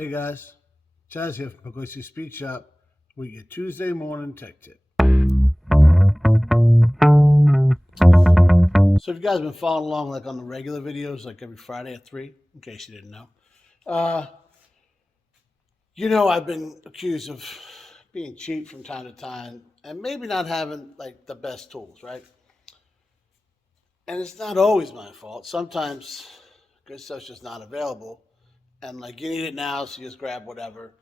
Hey guys, Chaz here from Pugliese Speed Shop with your Tuesday morning tech tip. So if you guys have been following along like on the regular videos, like every Friday at 3, in case you didn't know, I've been accused of being cheap from time to time and maybe not having like the best tools, right? And it's not always my fault. Sometimes good stuff's just not available and like you need it now, so you just grab whatever.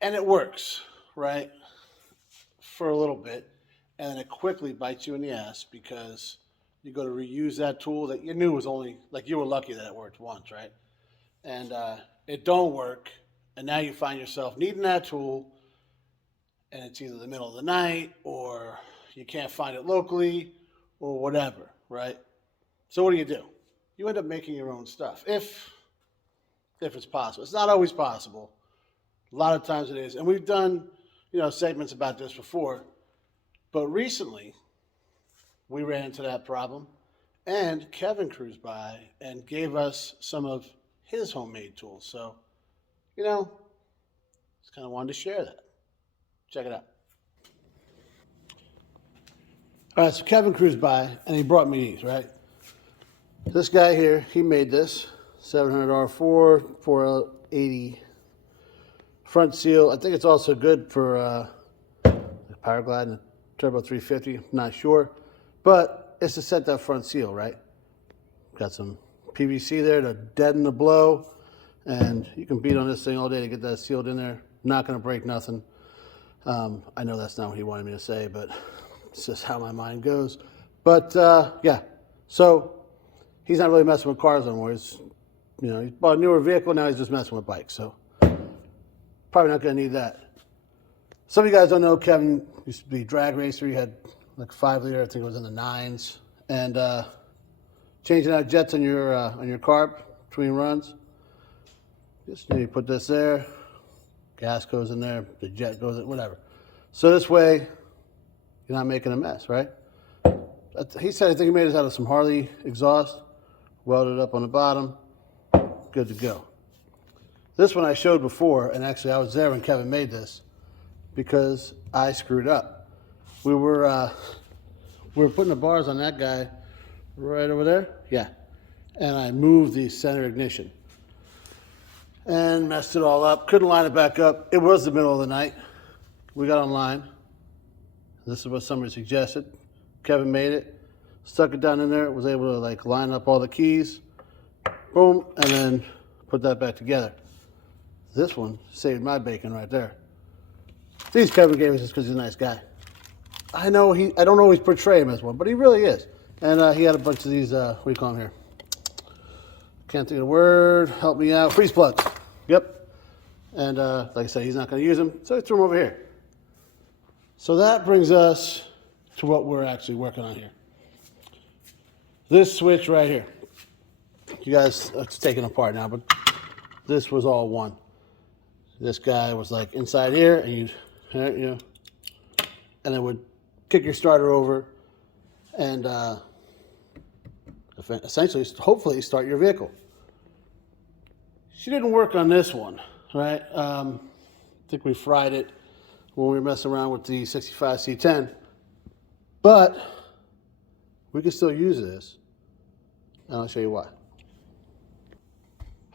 And it works, right? For a little bit, and then it quickly bites you in the ass because you go to reuse that tool that you knew was only, like you were lucky that it worked once, right? And it don't work, and now you find yourself needing that tool, and it's either the middle of the night or you can't find it locally or whatever, right? So what do? You end up making your own stuff if it's possible. It's not always possible. A lot of times it is, and we've done segments about this before, but recently we ran into that problem, and Kevin cruised by and gave us some of his homemade tools. So, just kind of wanted to share that. Check it out. All right, so Kevin cruised by and he brought me these, right? This guy here, he made this 700R4 480 front seal. I think it's also good for Power Glide and Turbo 350. Not sure, but it's to set that front seal, right? Got some PVC there to deaden the blow, and you can beat on this thing all day to get that sealed in there. Not going to break nothing. I know that's not what he wanted me to say, but it's just how my mind goes. But yeah, so he's not really messing with cars anymore. He's bought a newer vehicle, now he's just messing with bikes. So probably not going to need that. Some of you guys don't know, Kevin used to be a drag racer. He had like 5-liter, I think it was in the 9s. And changing out jets on your carb between runs. Just you put this there, gas goes in there, the jet goes in, whatever. So this way, you're not making a mess, right? He said, I think he made this out of some Harley exhaust, welded up on the bottom, good to go. This one I showed before, and actually I was there when Kevin made this because I screwed up. We were putting the bars on that guy right over there, yeah, and I moved the center ignition and messed it all up. Couldn't line it back up. It was the middle of the night. We got online. This is what somebody suggested. Kevin made it, stuck it down in there, was able to like line up all the keys, boom, and then put that back together. This one saved my bacon right there. These Kevin gave us just because he's a nice guy. I know I don't always portray him as one, but he really is. And he had a bunch of these, what do you call them here? Can't think of the word, help me out, freeze plugs. Yep. And like I said, he's not going to use them, so I threw them over here. So that brings us to what we're actually working on here. This switch right here. You guys, it's taken apart now, but this was all one. This guy was like inside here, and and it would kick your starter over, and essentially, hopefully, start your vehicle. She didn't work on this one, right? I think we fried it when we were messing around with the 65 C10, but we can still use this, and I'll show you why.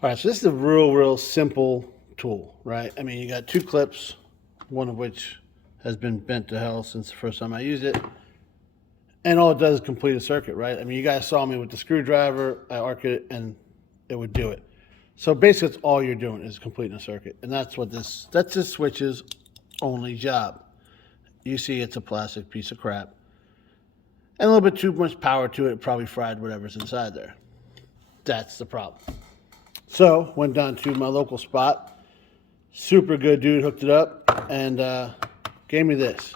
All right, so this is a real simple tool, right? I mean, you got 2 clips, one of which has been bent to hell since the first time I used it. And all it does is complete a circuit, right? I mean, you guys saw me with the screwdriver, I arc it, and it would do it. So basically, that's all you're doing is completing a circuit. And that's this switch's only job. You see it's a plastic piece of crap. And a little bit too much power to it, probably fried whatever's inside there. That's the problem. So, went down to my local spot. Super good dude hooked it up and gave me this.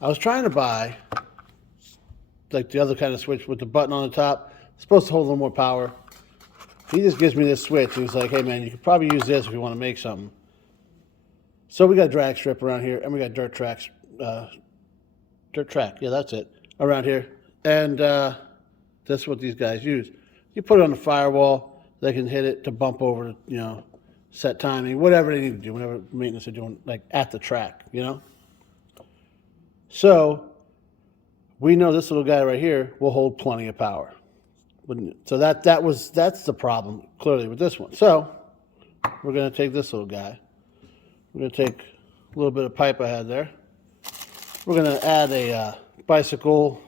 I was trying to buy like the other kind of switch with the button on the top. It's supposed to hold a little more power. He just gives me this switch. He was like, hey man, you could probably use this if you want to make something. So we got a drag strip around here, and we got dirt track, yeah, that's it, around here. And that's what these guys use. You put it on the firewall, they can hit it to bump over, set timing, whatever they need to do, whatever maintenance they're doing, like at the track, you know? So we know this little guy right here will hold plenty of power. So that's the problem clearly with this one. So we're going to take this little guy. We're going to take a little bit of pipe I had there. We're going to add a bicycle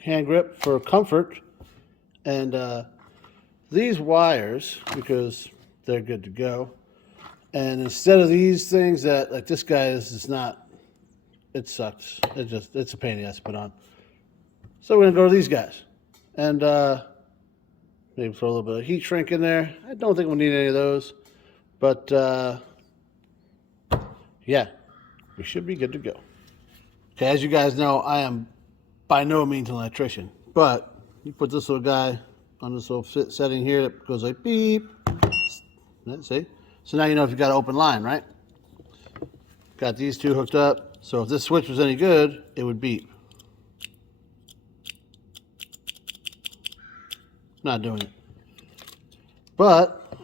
hand grip for comfort. And these wires, because they're good to go. And instead of these things that, like this guy is not, it sucks. It's a pain in the ass to put on. So we're going to go to these guys. And maybe throw a little bit of heat shrink in there. I don't think we'll need any of those. But yeah, we should be good to go. Okay, as you guys know, I am by no means an electrician. But you put this little guy on this little setting here that goes like beep. See? So now you know if you've got an open line, right? Got these two hooked up. So if this switch was any good, it would beep. Not doing it. But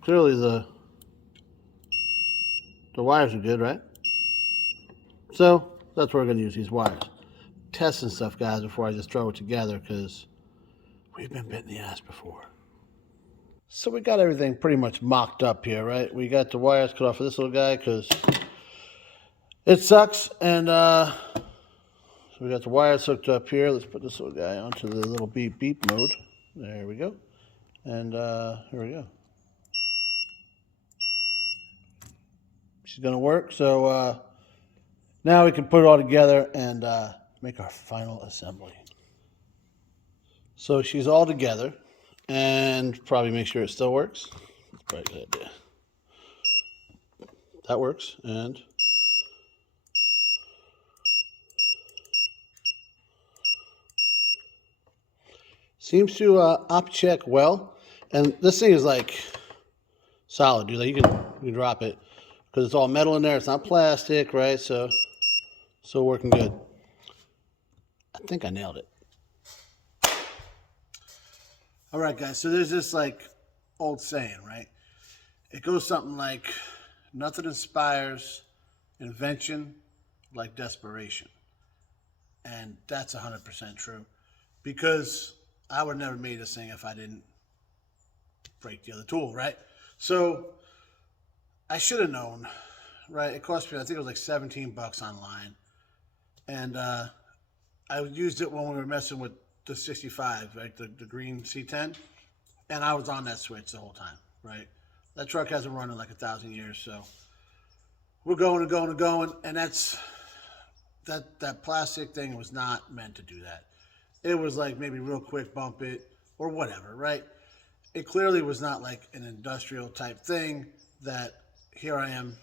clearly the wires are good, right? So that's where we're going to use these wires. Testing stuff, guys, before I just throw it together, because we've been bit in the ass before. So we got everything pretty much mocked up here, right? We got the wires cut off of this little guy because it sucks. And so we got the wires hooked up here. Let's put this little guy onto the little beep beep mode. There we go. And here we go. She's going to work. So now we can put it all together and make our final assembly. So she's all together. And probably make sure it still works. That's probably a good idea. That works. And seems to op check well. And this thing is like solid, dude. Like you can drop it because it's all metal in there. It's not plastic, right? So working good. I think I nailed it. All right, guys. So there's this like old saying, right? It goes something like, "Nothing inspires invention like desperation," and that's 100% true. Because I would never made this thing if I didn't break the other tool, right? So I should have known, right? It cost me, I think it was like $17 online. And I used it when we were messing with the 65, right? The green C10. And I was on that switch the whole time, right? That truck hasn't run in like 1,000 years. So we're going and going and going. And that plastic thing was not meant to do that. It was like maybe real quick bump it or whatever, right? It clearly was not like an industrial type thing that here I am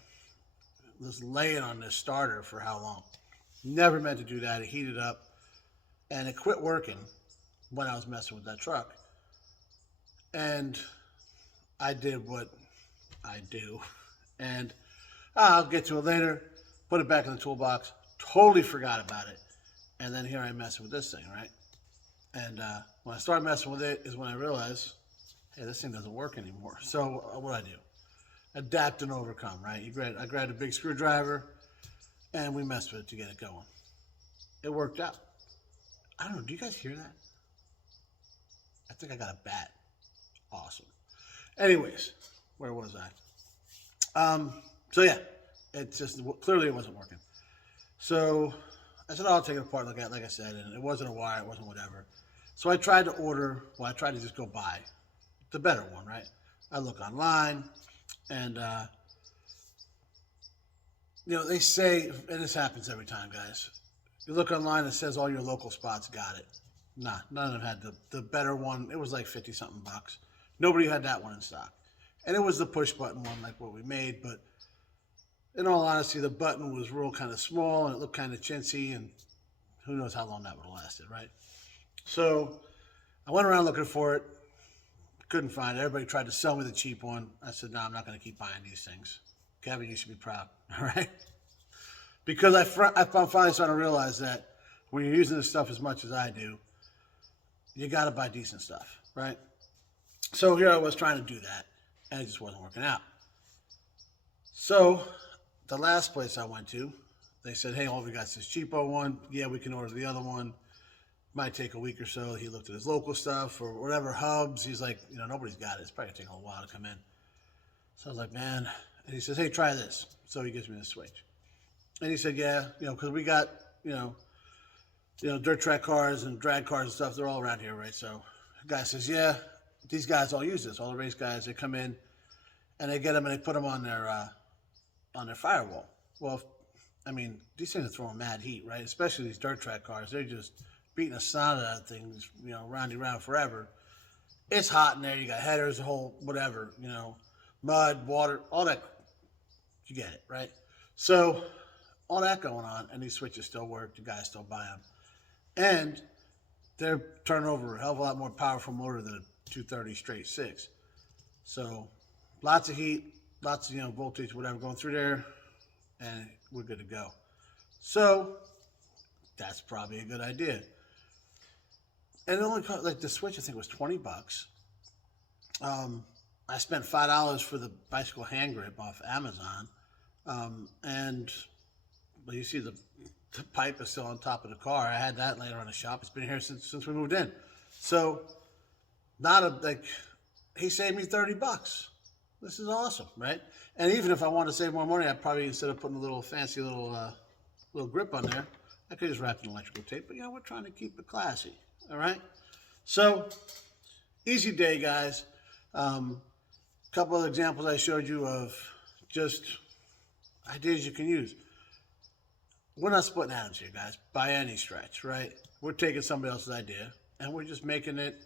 just laying on this starter for how long. Never meant to do that. It heated up and it quit working when I was messing with that truck. And I did what I do. And I'll get to it later, put it back in the toolbox, totally forgot about it. And then here I'm messing with this thing, right? And when I started messing with it is when I realized, hey, this thing doesn't work anymore. So what do? Adapt and overcome, right? I grabbed a big screwdriver and we messed with it to get it going. It worked out. I don't know, do you guys hear that? I think I got a bat. Awesome. Anyways, where was I? So yeah, it's just, clearly it wasn't working. So I said, I'll take it apart, like I said, and it wasn't a wire, it wasn't whatever. So I tried to just go buy the better one, right? I look online, and, they say, and this happens every time, guys. You look online, it says all your local spots got it. Nah, none of them had the better one. It was like 50-something bucks. Nobody had that one in stock. And it was the push button one, like what we made, but in all honesty, the button was real kind of small, and it looked kind of chintzy, and who knows how long that would have lasted, right? So I went around looking for it, couldn't find it. Everybody tried to sell me the cheap one. I said, no, I'm not going to keep buying these things. Kevin, you should be proud, all right? Because I'm finally starting to realize that when you're using this stuff as much as I do, you got to buy decent stuff, right? So here I was trying to do that, and it just wasn't working out. So the last place I went to, they said, hey, all we got is this cheapo one. Yeah, we can order the other one. Might take a week or so. He looked at his local stuff or whatever hubs. He's like, nobody's got it. It's probably going to take a while to come in. So I was like, man. And he says, hey, try this. So he gives me the switch. And he said, yeah, because we got, dirt track cars and drag cars and stuff. They're all around here, right? So the guy says, yeah, these guys all use this. All the race guys, they come in and they get them and they put them on their firewall. Well, these things are throwing mad heat, right? Especially these dirt track cars. They're just beating a snot out of that thing, round and round forever. It's hot in there. You got headers, a whole whatever, mud, water, all that. You get it, right? So all that going on, and these switches still work. The guys still buy them. And they're turning over a hell of a lot more powerful motor than a 230 straight six. So lots of heat, lots of, voltage, whatever going through there, and we're good to go. So that's probably a good idea. And it only cost, like the switch, I think was $20. I spent $5 for the bicycle hand grip off Amazon. But you see the pipe is still on top of the car. I had that later on the shop. It's been here since we moved in. So he saved me $30. This is awesome, right? And even if I wanted to save more money, I'd probably, instead of putting a little fancy little grip on there, I could just wrap it in electrical tape. But we're trying to keep it classy. All right. So easy day, guys. Couple of examples I showed you of just ideas you can use. We're not splitting atoms here, guys, by any stretch, right? We're taking somebody else's idea and we're just making it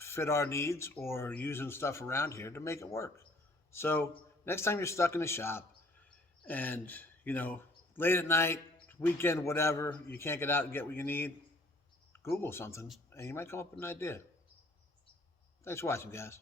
fit our needs or using stuff around here to make it work. So next time you're stuck in the shop and, late at night, weekend, whatever, you can't get out and get what you need, Google something and you might come up with an idea. Thanks for watching, guys.